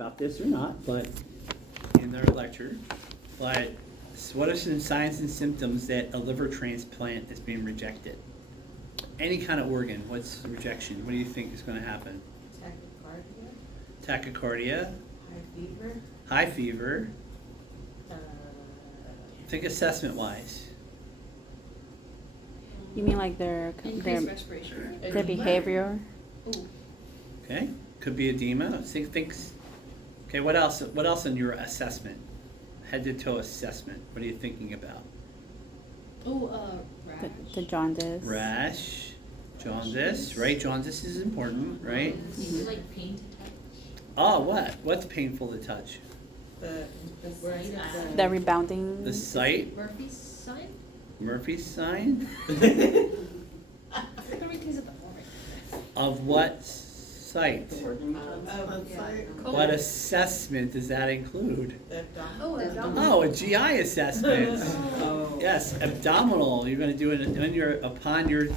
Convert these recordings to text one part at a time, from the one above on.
about this or not, but in their lecture, but what are some signs and symptoms that a liver transplant is being rejected? Any kind of organ, what's the rejection? What do you think is going to happen? Tachycardia. Tachycardia, High fever. high fever. Uh, Think assessment-wise. You mean like their Increased respiration. their behavior? Ooh. Okay, could be edema. Okay, what else? What else in your assessment? Head to toe assessment. What are you thinking about? Ooh, rash. The jaundice. Rash, jaundice, right? Jaundice is important, right? Is it like pain to touch? Oh, what? What's painful to touch? the Where site is of that? The rebounding. The site, Murphy's sign? Murphy's sign I'm gonna read these at the moment. of what site? of What assessment does that include? the Oh, the abdominal. Oh, a GI assessment. Oh. Yes, abdominal. You're going to do it upon your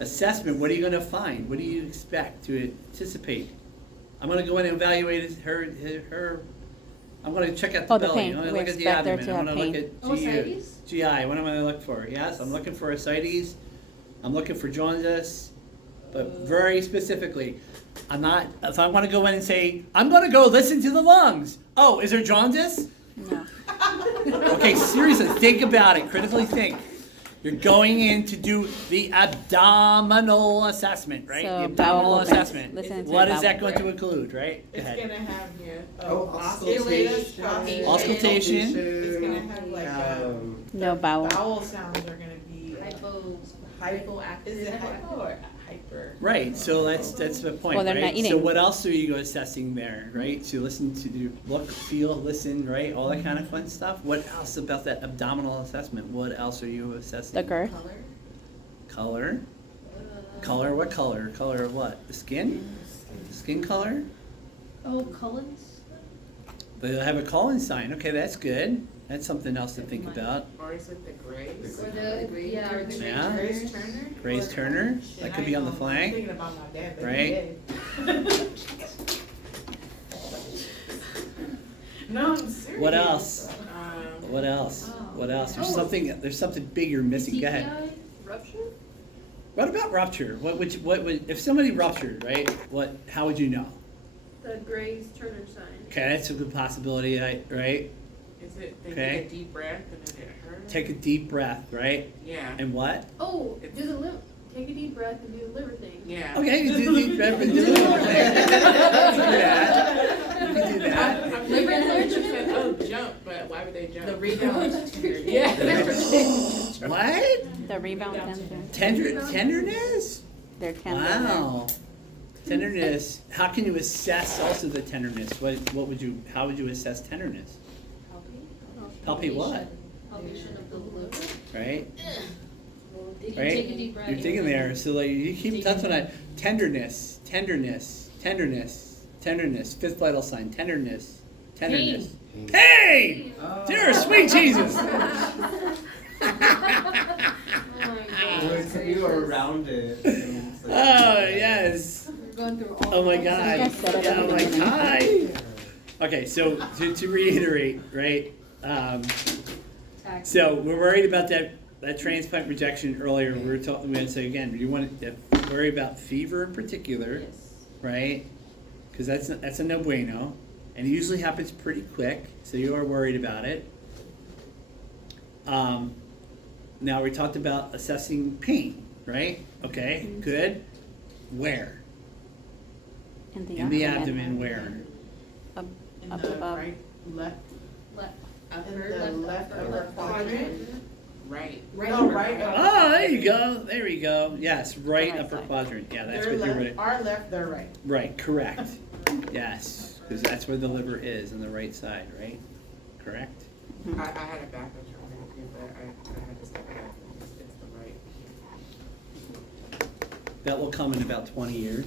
assessment. What are you going to find? What do you expect to anticipate? I'm going to go in and evaluate her. I'm going to check out the Oh, the belly. pain. I'm going We to look at the expect there abdomen. to I'm have going to look pain. at Ascites? GI. What am I going to look for? Yes, I'm looking for ascites. I'm looking for jaundice, but very specifically. I'm not. If I want to go in and say, I'm going to go listen to the lungs. Oh, is there jaundice? No. Okay, seriously, think about it. Critically think. You're going in to do the abdominal assessment, right? So The abdominal bowel assessment. listen to What the is that bowel. going to include, right? Go It's ahead. gonna have your Auscultation. Auscultation. It's gonna have like No bowel. bowel sounds are gonna be Hypo. hypoactive. Is it hypo or hyper? Right, so that's the point, Well, they're right? not So eating. what else are you assessing there, right? So listen to do look, feel, listen, right? All that kind of fun stuff. What else about that abdominal assessment? What else are you assessing? The girth. Color. Color. Color. What color? Color of what? The skin? Skin color? Oh, Cullen's? They have a Cullen sign. Okay, that's good. That's something else to think about. Or is it the Grays? Or the, yeah, or the Yeah. Grace Turner? Grace Turner. That could be on the I'm flank. thinking about my dad. but Right. he dead. No, I'm serious. What else? Um, What else? Oh. What else? There's Oh. something big you're missing. Go ahead. TPI? Rupture? What about rupture? What would if somebody ruptured, right? How would you know? The Grays Turner sign. Okay, that's a good possibility, right? Is it they Okay. take a deep breath and then it hurts? Take a deep breath, right? Yeah. And what? Oh, do the liver. Take a deep breath and do the liver thing. Yeah. Okay, you do deep breath and do the liver thing. You can do that. You can do that. I'm Liver thinking they just enlargement? said, oh, jump, but why would they jump? The rebound. Yeah. What? The rebound tender. Tenderness? They're tender. Wow. Tenderness. How can you assess also the tenderness? How would you assess tenderness? Palpate what? Palpation of the liver. Right? You can Right? take a deep breath. You're digging there, so like you keep touching that tenderness, tenderness, tenderness, tenderness. Fifth vital sign, tenderness, tenderness. Pain! Dear sweet Jesus! Oh my god. You are around it. Oh yes. We're going through all. Oh my of God. this. Yeah, oh my God. Okay, so to reiterate, right? Tax. So we're worried about that transplant rejection earlier. We were talking. So again, you want to worry about fever in particular, Yes. right? Because that's a no bueno, and it usually happens pretty quick. So you are worried about it. Now we talked about assessing pain, right? Okay, good. Where? In the In the abdomen, where? Up, In up the above. right, left, Left. in Upper, the left, left upper, upper quadrant. Right. No, right. Oh, there you go. There we go. Yes, right right upper side. quadrant. Yeah, that's Their what you're left, right. our left, their right. Right, correct. Yes, because that's where the liver is, on the right side, right? Correct? I had a backup choice too, but I had to step back. It's the right. That will come in about 20 years.